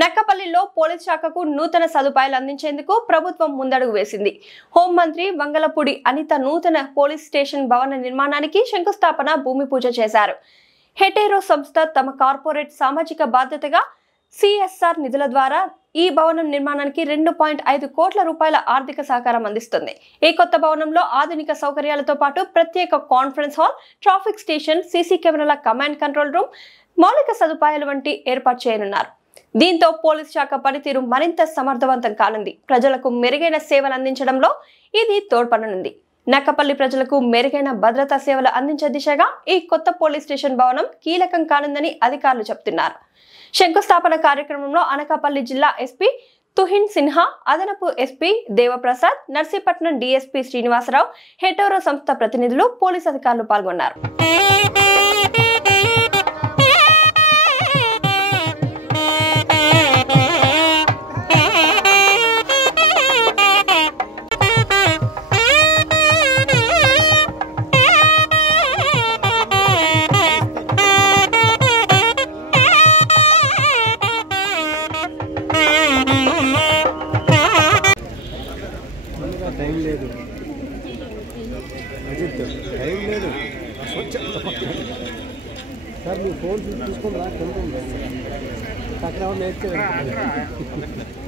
నక్కపల్లిలో police శాఖకు నూతన సదుపాయాలు అందించేందుకు ప్రభుత్వం ముందడుగు వేసింది. హోంమంత్రి వంగలపూడి అనిత నూతన పోలీస్ స్టేషన్ భవన నిర్మాణానికి శంకుస్థాపన, భూమి పూజ చేశారు. హెటెరో సంస్థ తమ కార్పొరేట్ సామాజిక బాధ్యతగా CSR నిధుల ద్వారా ఈ భవనం నిర్మాణానికి 2.5 కోట్ల రూపాయల ఆర్థిక సహకారం అందిస్తుంది. ఈ కొత్త భవనంలో ఆధునిక సౌకర్యాలతో పాటు ప్రత్యేక conference hall, traffic station, CC కెమెరాల కమాండ్ కంట్రోల్ రూమ్, మౌలిక సదుపాయాలు వంటి ఏర్పాటు చేయనున్నారు. దీంతో పోలీస్ శాఖ పనితీరు మరింత సమర్థవంతం కానుంది. ప్రజలకు మెరుగైన సేవలు అందించడంలో ఇది తోడ్పడనుంది. నక్కపల్లి ప్రజలకు మెరుగైన భద్రతా సేవలు అందించే దిశగా ఈ కొత్త పోలీస్ స్టేషన్ భవనం కీలకం కానుందని అధికారులు చెబుతున్నారు. శంకుస్థాపన కార్యక్రమంలో అనకాపల్లి జిల్లా ఎస్పీ తుహిన్ సిన్హా, అదనపు ఎస్పీ దేవప్రసాద్, నర్సీపట్నం DSP శ్రీనివాసరావు, హెటెరో సంస్థ ప్రతినిధులు, పోలీసు అధికారులు పాల్గొన్నారు. టైం లేదు అజిత్, టైం లేదు సార్. మీ ఫోన్ తీసుకొని రా, అక్కడ నేర్చుకోండి.